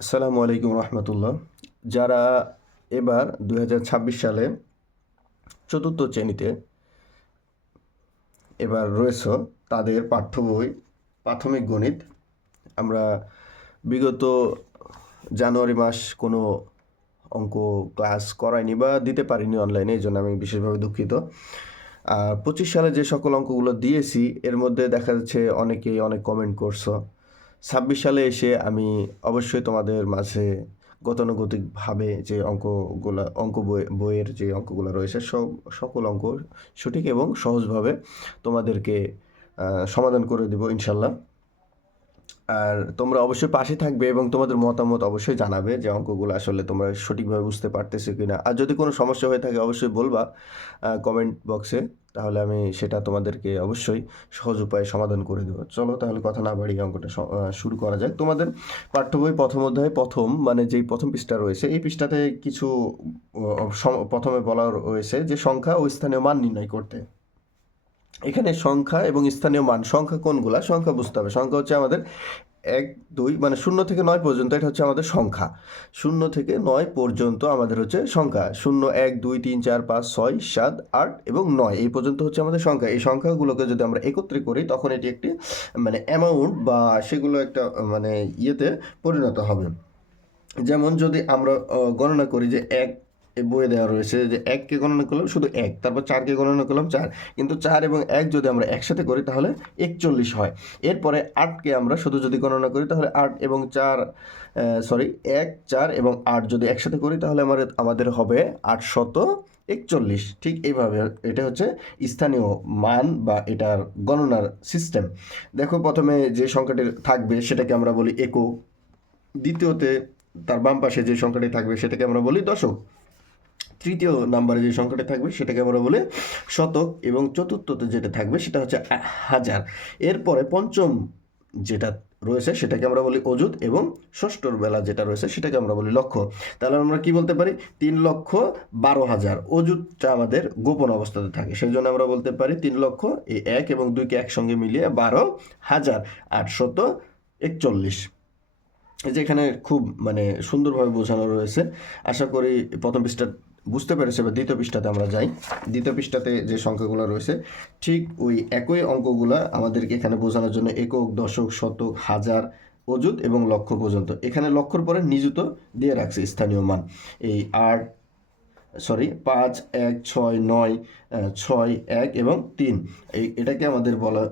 আসসালামু আলাইকুম রহমতুল্লাহ। যারা এবার 2026 সালে চতুর্থ শ্রেণীতে এবার রয়েছে, তাদের পাঠ্য বই প্রাথমিক গণিত আমরা বিগত জানুয়ারি মাস কোনো অঙ্ক ক্লাস করাইনি বা দিতে পারিনি অনলাইনে, এই জন্য আমি বিশেষভাবে দুঃখিত। 25 সালে যে সকল অঙ্কগুলো দিয়েছি এর মধ্যে দেখা যাচ্ছে অনেকেই অনেক কমেন্ট করছো। 26 সালে এসে আমি অবশ্যই তোমাদের মাঝে গতানুগতিকভাবে যে অঙ্ক বইয়ের যে অঙ্কগুলো রয়েছে সকল অঙ্ক সঠিক এবং সহজভাবে তোমাদেরকে সমাধান করে দেব ইনশাল্লাহ। আর তোমরা অবশ্যই পাশে থাকবে এবং তোমাদের মতামত অবশ্যই জানাবে যে অঙ্কগুলো আসলে তোমরা সঠিকভাবে বুঝতে পারতেছো কিনা। আর যদি কোনো সমস্যা হয়ে থাকে অবশ্যই বলবা কমেন্ট বক্সে, তাহলে আমি সেটা তোমাদেরকে অবশ্যই সহজ উপায়ে সমাধান করে দেবো। চলো তাহলে কথা না বাড়িয়ে অঙ্কটা শুরু করা যায়। তোমাদের পাঠ্য বই প্রথম অধ্যায় প্রথম মানে যেই প্রথম পৃষ্ঠা রয়েছে এই পৃষ্ঠাতে কিছু প্রথমে বলা রয়েছে যে সংখ্যা ও স্থানীয় মান নির্ণয় করতে। এখানে সংখ্যা এবং স্থানীয় মান, সংখ্যা কোনগুলা সংখ্যা বুঝতে হবে। সংখ্যা হচ্ছে আমাদের 1 2 মানে 0 থেকে 9 পর্যন্ত, এটা হচ্ছে আমাদের সংখ্যা। 0 থেকে 9 পর্যন্ত আমাদের হচ্ছে সংখ্যা। 0 1 2 3 4 5 6 7 8 এবং 9 এই পর্যন্ত হচ্ছে আমাদের সংখ্যা। এই সংখ্যাগুলোকে যদি আমরা একত্রে করি তখন এটি একটি মানে অ্যামাউন্ট বা সেগুলো একটা মানে ইয়েতে পরিণত হবে। যেমন যদি আমরা গণনা করি যে এক বইয়ে দেওয়া রয়েছে যে 1কে গণনা করলাম শুধু 1, তারপর 4কে গণনা করলাম 4, কিন্তু 4 এবং 1 যদি আমরা একসাথে করি তাহলে 41 হয়। এরপরে 8কে আমরা শুধু যদি গণনা করি তাহলে 8 এবং 4 1 4 এবং 8 যদি একসাথে করি তাহলে আমাদের হবে 841। ঠিক এইভাবে এটা হচ্ছে স্থানীয় মান বা এটার গণনার সিস্টেম। দেখো প্রথমে যে সংখ্যাটি থাকবে সেটাকে আমরা বলি একক, দ্বিতীয়তে তার বাম পাশে যে সংখ্যাটি থাকবে সেটাকে আমরা বলি দশক, তৃতীয় নাম্বারে যে সংখ্যাটি থাকবে সেটাকে আমরা বলি শতক এবং চতুর্থতে যেটা থাকবে সেটা হচ্ছে হাজার। এরপরে পঞ্চম যেটা রয়েছে সেটাকে আমরা বলি অযুত এবং ষষ্ঠর বেলা যেটা রয়েছে সেটাকে আমরা বলি লক্ষ। তাহলে আমরা কি বলতে পারি 3,12,000। অযুতটা আমাদের গোপন অবস্থাতে থাকে, সেই জন্য আমরা বলতে পারি 3 লক্ষ এই 1 এবং 2কে একসঙ্গে মিলিয়ে 12,841। এই যে এখানে খুব মানে সুন্দরভাবে বোঝানো রয়েছে। আশা করি প্রথম পৃষ্ঠা বুঝতে পেরেছে। বা দ্বিতীয় পৃষ্ঠাতে আমরা যাই। দ্বিতীয় পৃষ্ঠাতে যে সংখ্যাগুলো রয়েছে ঠিক ওই একই অঙ্কগুলা আমাদেরকে এখানে বোঝানোর জন্য একক, দশক, শতক, হাজার, অযুত এবং লক্ষ পর্যন্ত। এখানে লক্ষর পরে নিযুত দিয়ে রাখছে স্থানীয় মান। এই 5 1 6 9 6 1 এবং 3 এটাকে আমাদের বলা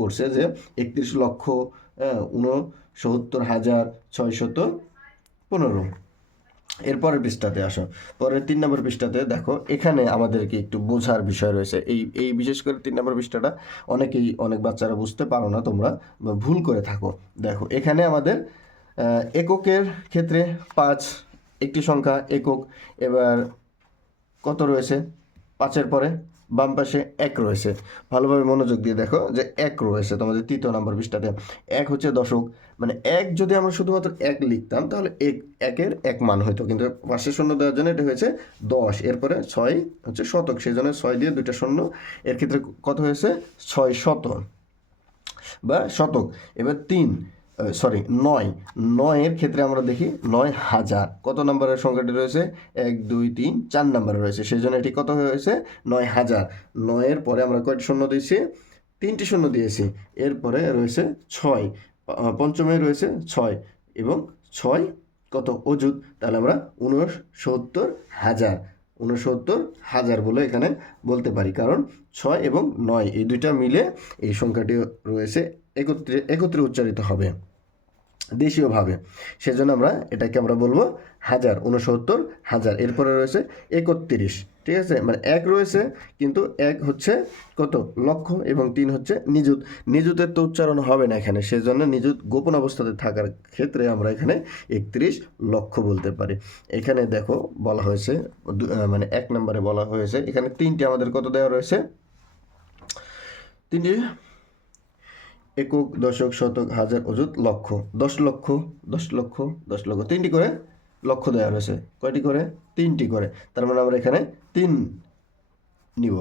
করছে যে 31,69,615। এরপরের পৃষ্ঠাতে আসো। পরের 3 নম্বর পৃষ্ঠাতে দেখো, এখানে আমাদেরকে একটু বোঝার বিষয় রয়েছে। এই বিশেষ করে 3 নম্বর পৃষ্ঠাটা অনেক বাচ্চারা বুঝতে পারো না তোমরা বা ভুল করে থাকো। দেখো এখানে আমাদের এককের ক্ষেত্রে 5 একটি সংখ্যা একক। এবার কত রয়েছে 5-এর পরে বাম পাশে 1 রয়েছে। ভালোভাবে মনোযোগ দিয়ে দেখো যে 1 রয়েছে তোমাদের 3য় নম্বর পৃষ্ঠাতে। 1 হচ্ছে দশক, মানে 1 যদি আমরা শুধুমাত্র 1 লিখতাম তাহলে 1-এর 1 মান হতো, কিন্তু পাশে শূন্য দেওয়ার জন্য এটা হয়েছে 10। এরপরে 6 হচ্ছে শতক, সেই জন্য 6 দিয়ে 2টা শূন্য, এর ক্ষেত্রে কত হয়েছে 6 শত বা শতক। এবার 9 ক্ষেত্রে আমরা দেখি 9,000। কত নম্বরের সংখ্যাটি রয়েছে 1 2 3 4 নম্বরে রয়েছে, সেই জন্য এটি কত হয়েছে 9,000। 9-এর পরে আমরা কয়টি শূন্য দিয়েছি 3টি শূন্য দিয়েছি। এরপরে রয়েছে 6, পঞ্চমে রয়েছে 6 এবং 6 কত অযুত, তাহলে আমরা 69,000 বলে এখানে বলতে পারি, কারণ 6 এবং 9 এই দুইটা মিলে এই সংখ্যাটি রয়েছে একত্রে উচ্চারিত হবে দেশীয়ভাবে, সেজন্য এটাকে আমরা বলবো 69,000। এরপরে রয়েছে 31। ঠিক আছে, মানে 1 রয়েছে কিন্তু 1 হচ্ছে কত লক্ষ এবং 3 হচ্ছে নিযুত। নিযুতের তো উচ্চারণ হবে না এখানে, সেজন্য নিযুত গোপন অবস্থাতে থাকার ক্ষেত্রে আমরা এখানে 31 লক্ষ বলতে পারি। এখানে দেখো বলা হয়েছে মানে 1 নম্বরে বলা হয়েছে এখানে 3টি আমাদের কত দেওয়া রয়েছে 3টি একক, দশক, শতক, হাজার, অযুত, লক্ষ। 10 লক্ষ 10 লক্ষ 10 লক্ষ 3টি করে লক্ষ দেওয়া রয়েছে। কয়টি করে 3টি করে, তার মানে আমরা এখানে 3 নিব।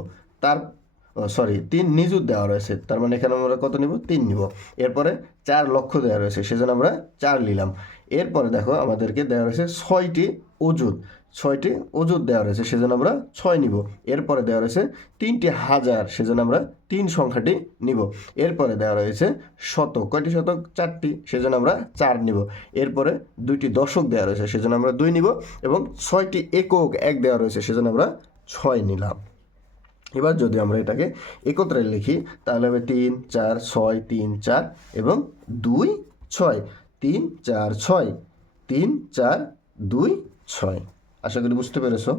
3 নিযুত দেওয়া রয়েছে, তার মানে এখানে আমরা কত নিব 3 নিব। এরপরে 4 লক্ষ দেওয়া রয়েছে, সেজন্য আমরা 4 নিলাম। এরপরে দেখো আমাদেরকে দেওয়া রয়েছে 6টি অজুত, 6টি অজুত দেওয়া রয়েছে, সেজন্য আমরা 6 নিব। এরপরে দেওয়া রয়েছে 3টি হাজার, সেজন্য আমরা 3 সংখ্যাটি নিব। এরপরে দেওয়া রয়েছে শতক, কয়টি শতক? 4টি, সেজন্য আমরা 4 নিব। এরপরে 2টি দশক দেওয়া রয়েছে, সেজন্য আমরা 2 নিব। এবং 6টি একক 1 দেওয়া রয়েছে, সেজন্য আমরা 6 নিলাম। এবার যদি আমরা এটাকে একত্রে লিখি তাহলে হবে 3 4 6 3 4 এবং 2 6, 3 4 6, 3 4 2 6। আশা করি বুঝতে পেরেছো।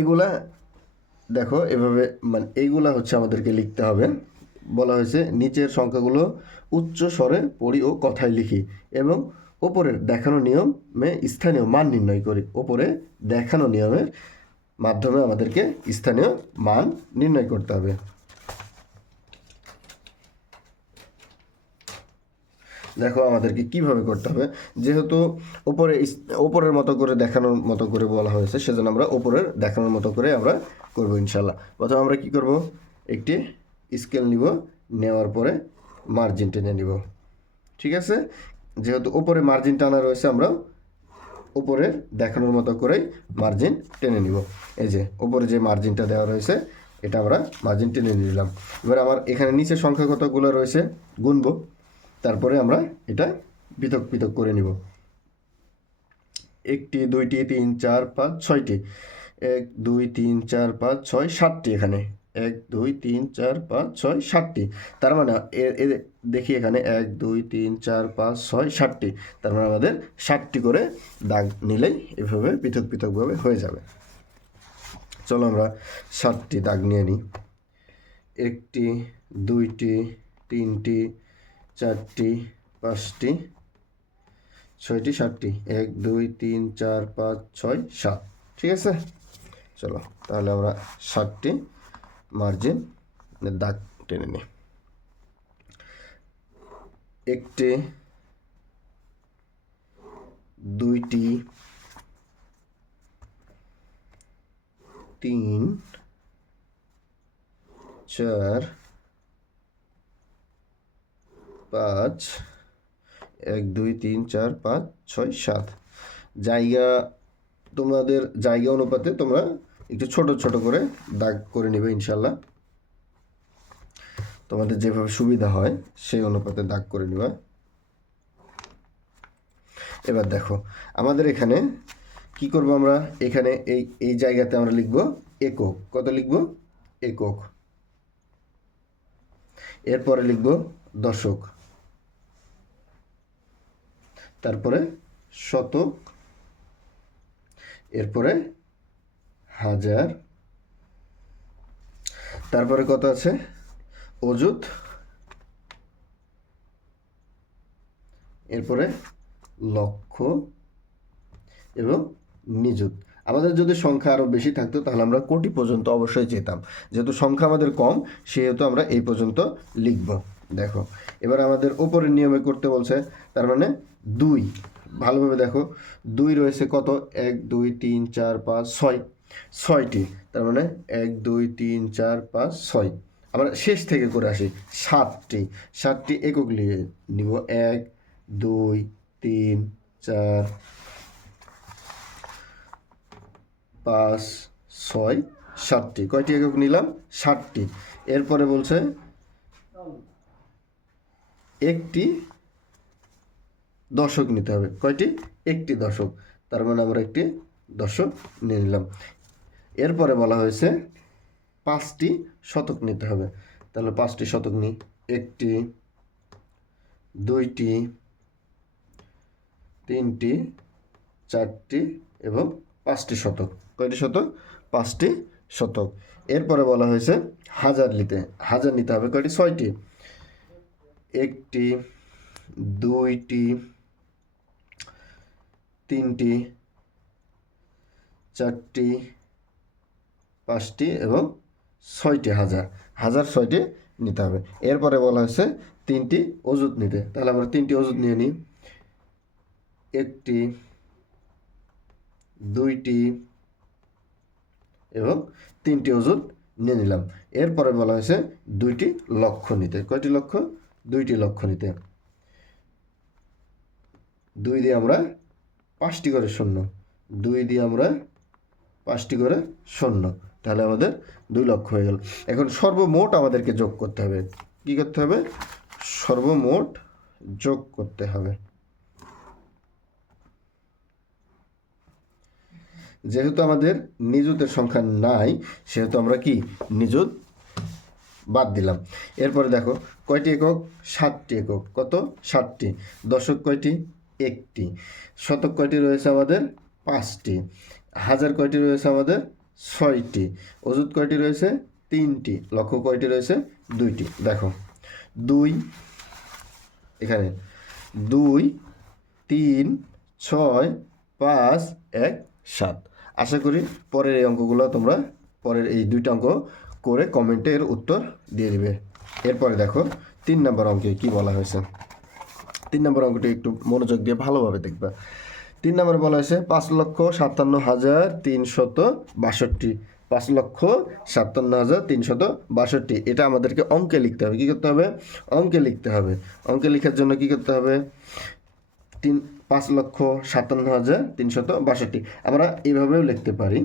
এগুলা দেখো এভাবে, মানে এইগুলা হচ্ছে আমাদেরকে লিখতে হবে। বলা হয়েছে নিচের সংখ্যাগুলো উচ্চ স্বরে পড়ি ও কথায় লিখি এবং ওপরের দেখানো নিয়মে স্থানীয় মান নির্ণয় করি। ওপরে দেখানো নিয়মের মাধ্যমে আমাদেরকে স্থানীয় মান নির্ণয় করতে হবে। দেখো আমাদেরকে কিভাবে করতে হবে, যেহেতু ওপরের মতো করে দেখানোর মতো করে বলা হয়েছে, সেজন্য আমরা ওপরের দেখানোর মতো করে আমরা করব ইনশাল্লাহ। প্রথমে আমরা কি করব, একটি স্কেল নিব, নেওয়ার পরে মার্জিন টেনে নিব। ঠিক আছে, যেহেতু ওপরে মার্জিন টানা রয়েছে, আমরা উপরের দেখানোর মতো করেই মার্জিন টেনে নিব। এই যে উপরে যে মার্জিনটা দেওয়া রয়েছে, এটা আমরা মার্জিন টেনে নিলাম। এবার আমার এখানে নিচে সংখ্যা কতগুলো রয়েছে গুনবো, তারপরে আমরা এটা পৃথক পৃথক করে নিব। 1টি 2টি 3 4 5 6টি, 1 2 3 4 5 6 7টি, এখানে 1 2 3 4 5 6 7টি। তার মানে দেখি এখানে 1 2 3 4 5 6 7টি, তার মানে আমাদের 7টি করে দাগ নিলেই এভাবে পৃথক পৃথকভাবে হয়ে যাবে। চলো আমরা 7টি দাগ নিয়ে নিই। 1টি 2টি 3টি 4টি 5টি 6টি 7টি, 1 2 3 4 5 6 7। ঠিক আছে, চলো তাহলে আমরা 7টি মার্জিন দাগ টেনে নিই। 1টি 2টি 3 4 5, 1 2 3 4 5 6 7। জায়গা, তোমাদের জায়গা অনুপাতে তোমরা একটু ছোট ছোট করে দাগ করে নেবে ইনশাল্লাহ। তোমাদের যেভাবে সুবিধা হয় সেই অনুপাতে দাগ করে নেবা। এবার দেখো আমাদের এখানে কি করব, আমরা এখানে এই জায়গাতে আমরা লিখব একক। কত লিখব? একক। এরপরে লিখব দশক, তারপরে শতক, এরপরে হাজার, তারপরে কত আছে? অযুত, এরপরে লক্ষ এবং নিযুত। আমাদের যদি সংখ্যা আরও বেশি থাকতো তাহলে আমরা কোটি পর্যন্ত অবশ্যই যেতাম। যেহেতু সংখ্যা আমাদের কম, সেহেতু আমরা এই পর্যন্ত লিখব। দেখো এবার আমাদের উপরের নিয়মে করতে বলছে, তার মানে 2। ভালোভাবে দেখো 2 রয়েছে কত? 1 2 3 4 5 6, 6টি, তার মানে 1 2 3 4 5 6। আমরা শেষ থেকে করে আসি, 7টি একক নিয়ে নিব। 1 2 3 4 5 6 7টি। কয়টি একক নিলাম? 7টি। এরপরে বলছে একটি দশক নিতে হবে। কয়টি? একটি দশক, তার মানে আমরা একটি দশক নিয়ে নিলাম। এরপরে বলা হয়েছে 5টি শতক নিতে হবে, তাহলে 5টি শতক নিই। 1টি 2টি 3টি 4টি এবং 5টি শতক। কয়টি শতক? 5টি শতক। এরপরে বলা হয়েছে হাজার নিতে হবে। কয়টি? 6টি। 1টি 2টি 3টি 4টি 5টি এবং 6টি হাজার 6টি নিতে হবে। এরপরে বলা হয়েছে 3টি অযুত নিতে, তাহলে আমরা 3টি অযুত নিয়ে নিই। 1টি 2টি এবং 3টি অযুত নিয়ে নিলাম। এরপরে বলা হয়েছে 2টি লক্ষ নিতে। কয়টি লক্ষ? 2টি লক্ষ নিতে। 2 দিয়ে আমরা 5টি করে শূন্য, 2 দিয়ে আমরা 5টি করে শূন্য, তাহলে আমাদের 2 লক্ষ হয়ে গেল। এখন সর্বমোট আমাদেরকে যোগ করতে হবে। কি করতে হবে? সর্বমোট যোগ করতে হবে। যেহেতু আমাদের নিযুতের সংখ্যা নাই, সেহেতু আমরা কি নিযুত বাদ দিলাম। এরপরে দেখো কয়টি একক? 7টি একক। কত? 7টি। দশক কয়টি? 1টি। শতক কয়টি রয়েছে আমাদের? 5টি। হাজার কয়টি রয়েছে আমাদের? 6টি। অযুত কয়টি রয়েছে? 3টি। লক্ষ কয়টি রয়েছে? 2টি। দেখো 2 এখানে 2 3 6 5 1 7। আশা করি পরের এই অঙ্কগুলো তোমরা পরের এই 2টা অঙ্ক করে কমেন্টে এর উত্তর দিয়ে দিবে। এরপরে দেখো 3 নম্বর অঙ্কে কি বলা হয়েছে। 3 নম্বর অঙ্কটি একটু মনোযোগ দিয়ে ভালোভাবে দেখবা। 3 নম্বরে বলা হয়েছে 5,57,362। 5,57,362। এটা আমাদেরকে অঙ্কে লিখতে হবে। কী করতে হবে? অঙ্কে লিখতে হবে। অঙ্কে লেখার জন্য কী করতে হবে? 5,57,362। আমরা এইভাবেও লিখতে পারি,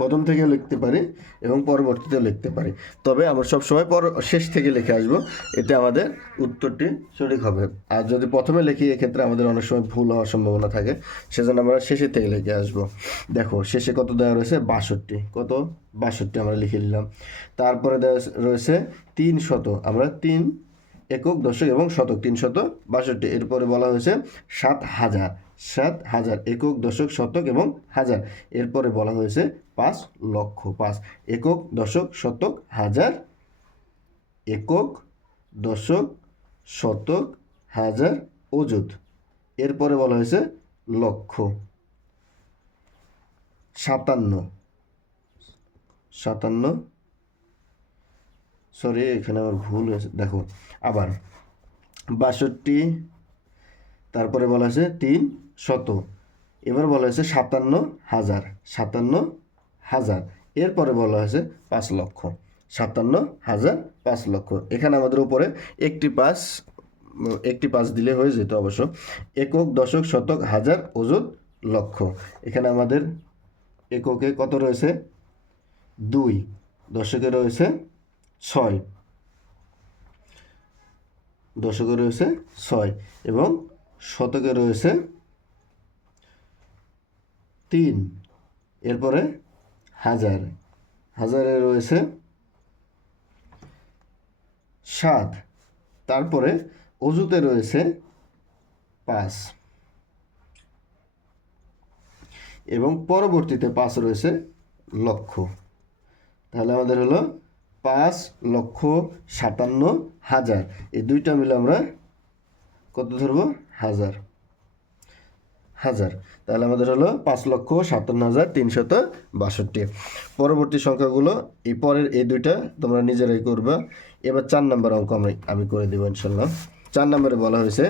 প্রথম থেকে লিখতে পারি এবং পরবর্তীতেও লিখতে পারি। তবে আমরা সবসময় শেষ থেকে লিখে আসবো, এতে আমাদের উত্তরটি সঠিক হবে। আর যদি প্রথমে লিখি, এক্ষেত্রে আমাদের অনেক সময় ভুল হওয়ার সম্ভাবনা থাকে, সেজন্য আমরা শেষের থেকে লিখে আসবো। দেখো শেষে কত দেওয়া রয়েছে? 62। কত? 62 আমরা লিখে নিলাম। তারপরে দেওয়া রয়েছে 300। আমরা 3 একক, দশক এবং শতক, 362। এরপরে বলা হয়েছে 7,000। 7,000 একক, দশক, শতক এবং হাজার। এরপরে বলা হয়েছে 5 লক্ষ। 5 একক, দশক, শতক, হাজার। একক, দশক, শতক, হাজার, অযুত। এরপরে বলা হয়েছে লক্ষ। 57 সরি, এখানে আমার ভুল হয়েছে। দেখো আবার 62। তারপরে বলা হয়েছে 300। এবার বলা হয়েছে 57,000। 57,000। এরপরে বলা হয়েছে 5 লক্ষ। 57,000 5 লক্ষ। এখানে আমাদের উপরে একটি পাঁচ দিলে হয়ে যেত অবশ্য। একক, দশক, শতক, হাজার, অযুত, লক্ষ। এখানে আমাদের এককে কত রয়েছে? 2। দশকে রয়েছে 6। দশকে রয়েছে 6 এবং শতকে রয়েছে 3। এরপরে হাজারে রয়েছে 7। তারপরে অযুতে রয়েছে 5 এবং পরবর্তীতে 5 রয়েছে লক্ষ। তাহলে আমাদের হলো 5,57,000। এই দুইটা মিলে আমরা কত ধরবো? হাজার। তাহলে আমাদের হলো 5,57,362। পরবর্তী সংখ্যাগুলো এই পরের এই দুইটা তোমরা নিজেরাই করবে। এবার 4 নম্বর অঙ্ক আমি করে দেবো ইনশাল্লাহ। 4 নম্বরে বলা হয়েছে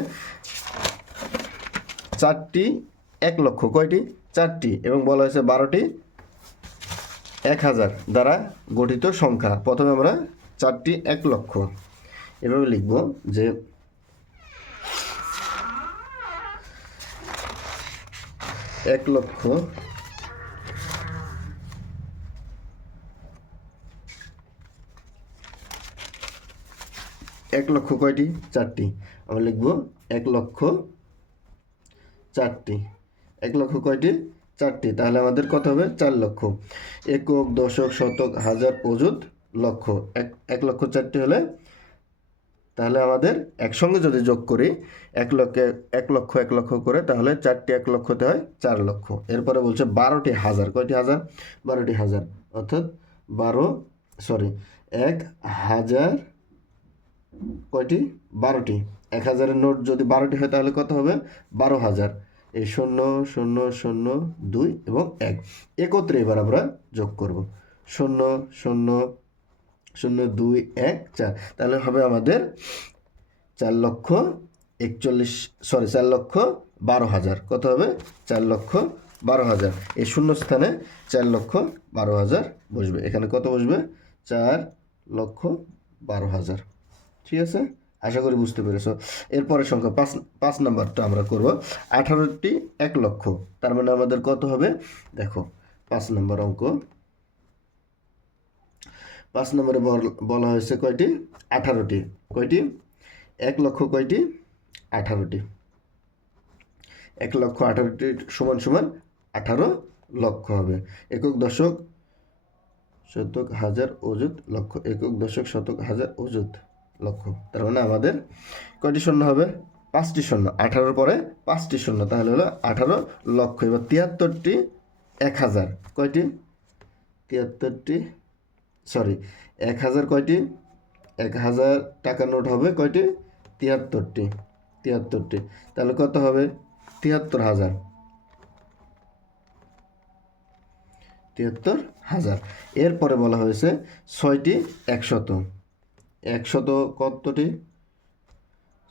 4টি 1 লক্ষ। কয়টি? 4টি। এবং বলা হয়েছে 12টি 1,000 দ্বারা গঠিত সংখ্যা। প্রথমে আমরা 4টি 1 লক্ষ এভাবে লিখব যে 1 লক্ষ 1 লক্ষ কয়টি? 4টি। আমরা লিখব 1 লক্ষ 4টি। 1 লক্ষ কয়টি? 4টি। তাহলে আমাদের কত হবে? 4 লক্ষ। একক, দশক, শতক, হাজার, অযুত, লক্ষ। 1 লক্ষ 4টি হলে তাহলে আমাদের একসঙ্গে যদি যোগ করি 1 লক্ষ করে, তাহলে 4টি 1 লক্ষতে হয় 4 লক্ষ। এরপরে বলছে 12টি হাজার। কয়টি হাজার? 12টি হাজার। অর্থাৎ 1,000 কয়টি? 12টি। 1,000-এর নোট যদি 12টি হয় তাহলে কত হবে? 12,000। এই 0 0 0 2 এবং 1 একত্রে এবার আমরা যোগ করব। 0 0 0 2 1 4। তাহলে হবে আমাদের 4,12,000। কত হবে? 4,12,000। এই শূন্য স্থানে 4,12,000 বসবে। এখানে কত বসবে? 4,12,000। ঠিক আছে? আশা করি বুঝতে পেরেছো। এরপরের সংখ্যা 5 নাম্বারটা আমরা করব। 18টি 1 লক্ষ, তার মানে আমাদের কত হবে দেখো। 5 নম্বর অঙ্ক, 5 নম্বরে বলা হয়েছে কয়টি? 18টি। কয়টি? 1 লক্ষ কয়টি? 18টি। 1 লক্ষ 18টি সমান সমান 18 লক্ষ হবে। একক দশক শতক হাজার অযুত লক্ষ, একক দশক শতক হাজার অযুত লক্ষ। তার মানে আমাদের কয়টি শূন্য হবে? 5টি শূন্য। 18 পরে 5টি শূন্য, তাহলে হলো 18 লক্ষ। এবার 73টি 1000 কয়টি? 73টি, সরি 1000 কয়টি? 1000 টাকার নোট হবে কয়টি? 73টি। 73টি, তাহলে কত হবে? 73,000। 73,000। এরপরে বলা হয়েছে 6টি 100। 100 কতটি?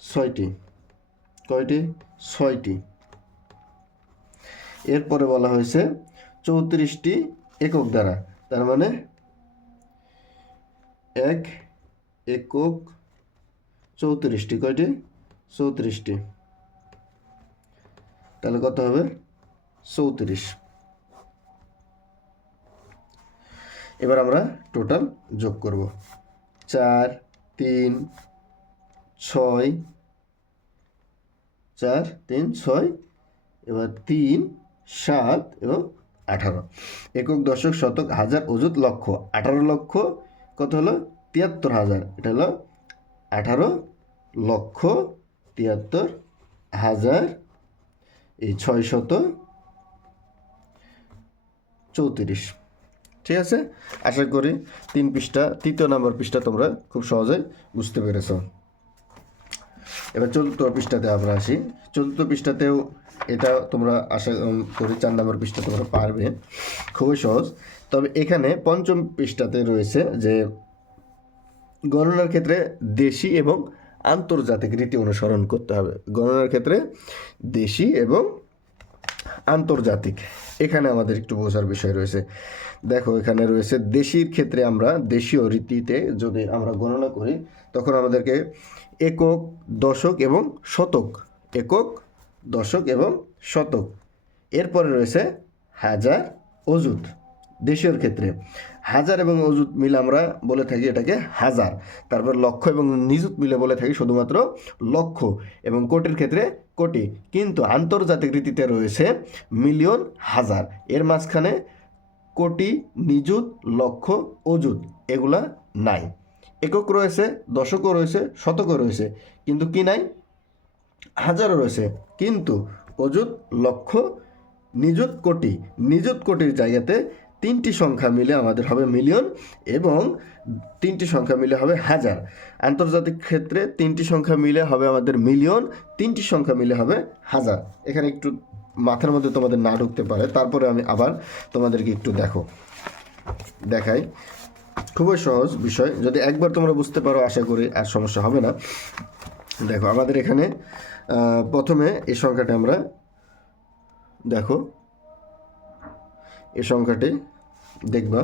6টি। কয়টি? 6টি। এরপরে বলা হয়েছে 34টি একক দ্বারা, তার মানে 1 একক 34টি। কয়টি? 34টি। তাহলে কত হবে? 34। এবার আমরা টোটাল যোগ করব। 4 3 6, 4 3 6, এবার 3 7 এবং 18। একক দশক শতক হাজার অযুত লক্ষ। 18 লক্ষ কত হলো? 73,000। এটা হলো 18 লক্ষ 73,000, এই 634। ঠিক আছে, আশা করি 3 পৃষ্ঠা 3 নম্বর পৃষ্ঠা তোমরা খুব সহজেই বুঝতে পেরেছ। এবার 4র্থ পৃষ্ঠাতে আমরা আসি। 4র্থ পৃষ্ঠাতেও এটা তোমরা আশা করি 4 নম্বর পৃষ্ঠা তোমরা পারবে, খুবই সহজ। তবে এখানে 5ম পৃষ্ঠাতে রয়েছে যে গণনার ক্ষেত্রে দেশি এবং আন্তর্জাতিক রীতি অনুসরণ করতে হবে। গণনার ক্ষেত্রে দেশি এবং আন্তর্জাতিক, এখানে আমাদের একটু বোঝার বিষয় রয়েছে। দেখো এখানে রয়েছে দেশির ক্ষেত্রে আমরা দেশীয় রীতিতে যদি আমরা গণনা করি তখন আমাদেরকে একক দশক এবং শতক, একক দশক এবং শতক। এরপরে রয়েছে হাজার অযুত। দেশীয়র ক্ষেত্রে হাজার এবং অযুত মিলে আমরা বলে থাকি এটাকে হাজার। তারপর লক্ষ এবং নিযুত মিলে বলে থাকি শুধুমাত্র লক্ষ, এবং কোটির ক্ষেত্রে কোটি। কিন্তু আন্তর্জাতিক রীতিতে রয়েছে মিলিয়ন, হাজার, এর মাঝখানে কোটি, নিযুত, লক্ষ, অযুত এগুলা নাই। একক রয়েছে, দশকও রয়েছে, শতকও রয়েছে, কিন্তু কি নাই? হাজারও রয়েছে, কিন্তু অযুত, লক্ষ, নিযুত, কোটি। নিযুত কোটির জায়গাতে 3টি সংখ্যা মিলে আমাদের হবে মিলিয়ন, এবং 3টি সংখ্যা মিলে হবে হাজার। আন্তর্জাতিক ক্ষেত্রে 3টি সংখ্যা মিলে হবে আমাদের মিলিয়ন, 3টি সংখ্যা মিলে হবে হাজার। এখানে একটু মাথার মধ্যে তোমাদের না ঢুকতে পারে, তারপরে আমি আবার তোমাদেরকে একটু দেখাই। খুবই সহজ বিষয়, যদি একবার তোমরা বুঝতে পারো আশা করি আর সমস্যা হবে না। দেখো আমাদের এখানে প্রথমে এই সংখ্যাটা আমরা দেখো, এই সংখ্যাটি দেখবা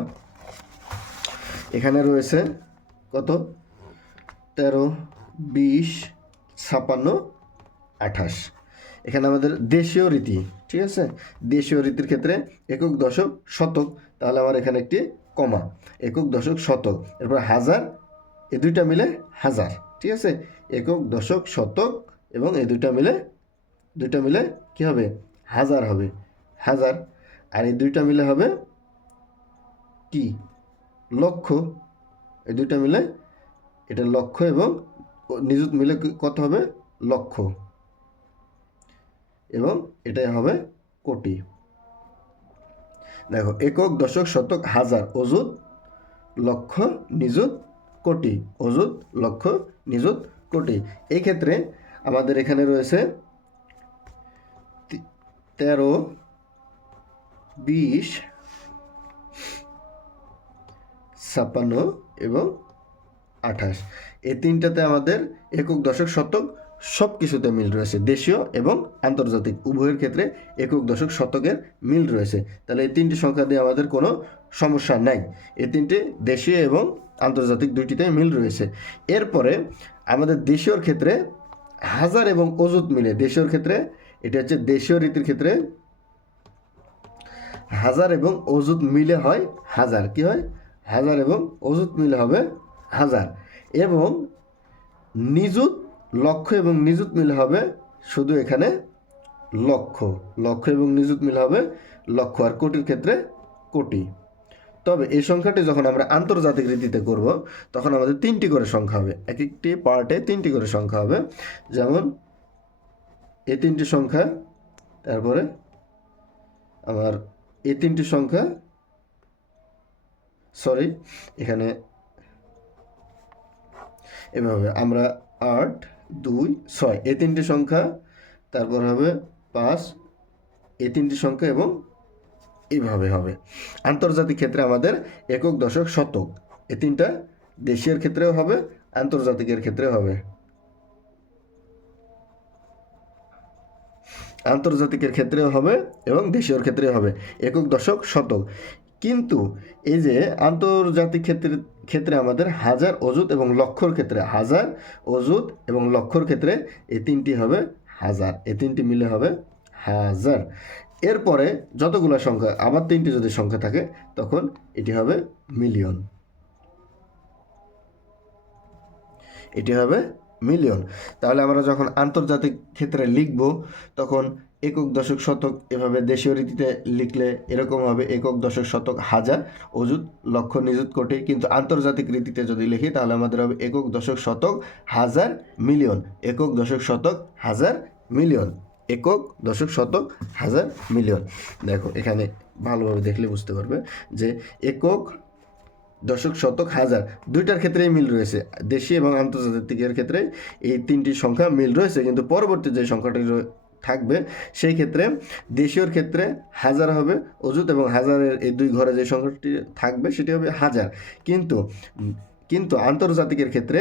এখানে রয়েছে কত? 13, 20, 56, 28। এখানে আমাদের দেশীয় রীতি, ঠিক আছে? দেশীয় রীতির ক্ষেত্রে একক দশক শতক, তাহলে আমার এখানে একটি কমা, একক দশক শতক। এরপর হাজার, এই দুইটা মিলে হাজার, ঠিক আছে? একক দশক শতক এবং এই দুইটা মিলে কি হবে? হাজার হবে, হাজার। আর এই দুইটা মিলে হবে কি? লক্ষ। এই দুইটা মিলে এটা লক্ষ, এবং নিযুত মিলে কত হবে? লক্ষ, এবং এটাই হবে কোটি। দেখো একক দশক শতক হাজার অযুত লক্ষ নিযুত কোটি, অযুত লক্ষ নিযুত কোটি। এই ক্ষেত্রে আমাদের এখানে রয়েছে 13, 20, 56 এবং 28। এই তিনটাতে আমাদের একক দশক শতক সব কিছুতে মিল রয়েছে। দেশীয় এবং আন্তর্জাতিক উভয়ের ক্ষেত্রে একক দশক শতকের মিল রয়েছে। তাহলে এই 3টি সংখ্যা দিয়ে আমাদের কোনো সমস্যা নাই। এই 3টে দেশীয় এবং আন্তর্জাতিক দুইটিতে মিল রয়েছে। এরপরে আমাদের দেশীয়র ক্ষেত্রে হাজার এবং অযুত মিলে, দেশীয়র ক্ষেত্রে এটা হচ্ছে দেশীয় রীতির ক্ষেত্রে হাজার এবং অযুত মিলে হয় হাজার, কি হয় হাজার এবং অযুত মিলে হবে হাজার, এবং নিযুত লক্ষ এবং নিযুত মিলে হবে শুধু এখানে লক্ষ, লক্ষ এবং নিযুত মিলে হবে লক্ষ, আর কোটির ক্ষেত্রে কোটি। তবে এই সংখ্যাটি যখন আমরা আন্তর্জাতিক রীতিতে করব তখন আমাদের 3টি করে সংখ্যা হবে, এক একটি পার্টে 3টি করে সংখ্যা হবে। যেমন এই 3টি সংখ্যা, তারপরে আমার এই 3টি সংখ্যা, সরি এখানে এভাবে আমরা 8, 2, 6 এই 3টি সংখ্যা, তারপর হবে 5 এই 3টি সংখ্যা, এবং এইভাবে হবে। আন্তর্জাতিক ক্ষেত্রে আমাদের একক, দশক, শতক এই 3টা দেশীয়ের ক্ষেত্রেও হবে, আন্তর্জাতিকের ক্ষেত্রেও হবে। আন্তর্জাতিকের ক্ষেত্রেও হবে এবং দেশীয়র ক্ষেত্রেও হবে একক, দশক, শতক। কিন্তু এই যে আন্তর্জাতিক ক্ষেত্রে আমাদের হাজার, অযুত এবং লক্ষর ক্ষেত্রে, হাজার, অযুত এবং লক্ষর ক্ষেত্রে এই 3টি হবে হাজার, এই 3টি মিলে হবে হাজার। এরপরে যতগুলো সংখ্যা, আবার 3টি যদি সংখ্যা থাকে তখন এটি হবে মিলিয়ন, এটি হবে মিলিয়ন। তাহলে আমরা যখন আন্তর্জাতিক ক্ষেত্রে লিখব তখন একক, দশক, শতক এভাবে দেশীয় রীতিতে লিখলে এরকম হবে একক, দশক, শতক, হাজার, অযুত, লক্ষ, নিযুত, কোটি। কিন্তু আন্তর্জাতিক রীতিতে যদি লিখি তাহলে আমাদের হবে একক, দশক, শতক, হাজার, মিলিয়ন, একক, দশক, শতক, হাজার, মিলিয়ন, একক, দশক, শতক, হাজার, মিলিয়ন। দেখো এখানে ভালোভাবে দেখলে বুঝতে পারবে যে একক, দশক, শতক, হাজার দুইটার ক্ষেত্রেই মিল রয়েছে, দেশীয় এবং আন্তর্জাতিকের ক্ষেত্রে এই 3টি সংখ্যা মিল রয়েছে। কিন্তু পরবর্তী যে সংখ্যাটি থাকবে সেই ক্ষেত্রে দেশীয়র ক্ষেত্রে হাজার হবে, অযুত এবং হাজারের এই দুই ঘরে যে সংখ্যাটি থাকবে সেটি হবে হাজার। কিন্তু আন্তর্জাতিকের ক্ষেত্রে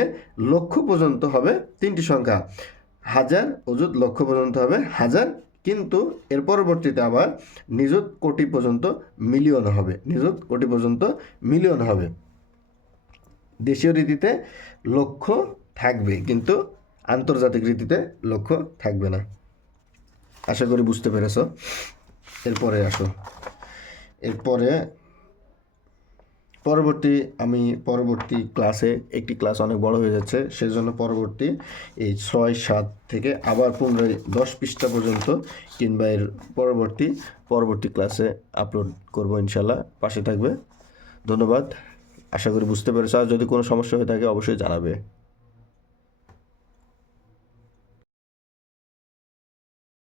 লক্ষ পর্যন্ত হবে 3টি সংখ্যা, হাজার, অযুত, লক্ষ পর্যন্ত হবে হাজার। কিন্তু এর পরবর্তীতে আবার নিযুত, কোটি পর্যন্ত মিলিয়ন হবে, নিযুত, কোটি পর্যন্ত মিলিয়ন হবে। দেশীয় রীতিতে লক্ষ থাকবে কিন্তু আন্তর্জাতিক রীতিতে লক্ষ থাকবে না। আশা করি বুঝতে পেরেছ। এরপরে আসো, এরপরে পরবর্তী ক্লাসে, একটি ক্লাস অনেক বড় হয়ে যাচ্ছে সেজন্য পরবর্তী এই 6, 7 থেকে আবার পুনরায় 10 পৃষ্ঠা পর্যন্ত কিংবা এর পরবর্তী ক্লাসে আপলোড করব ইনশাল্লাহ। পাশে থাকবে। ধন্যবাদ। আশা করি বুঝতে পেরেছ। আর যদি কোনো সমস্যা হয়ে থাকে অবশ্যই জানাবে।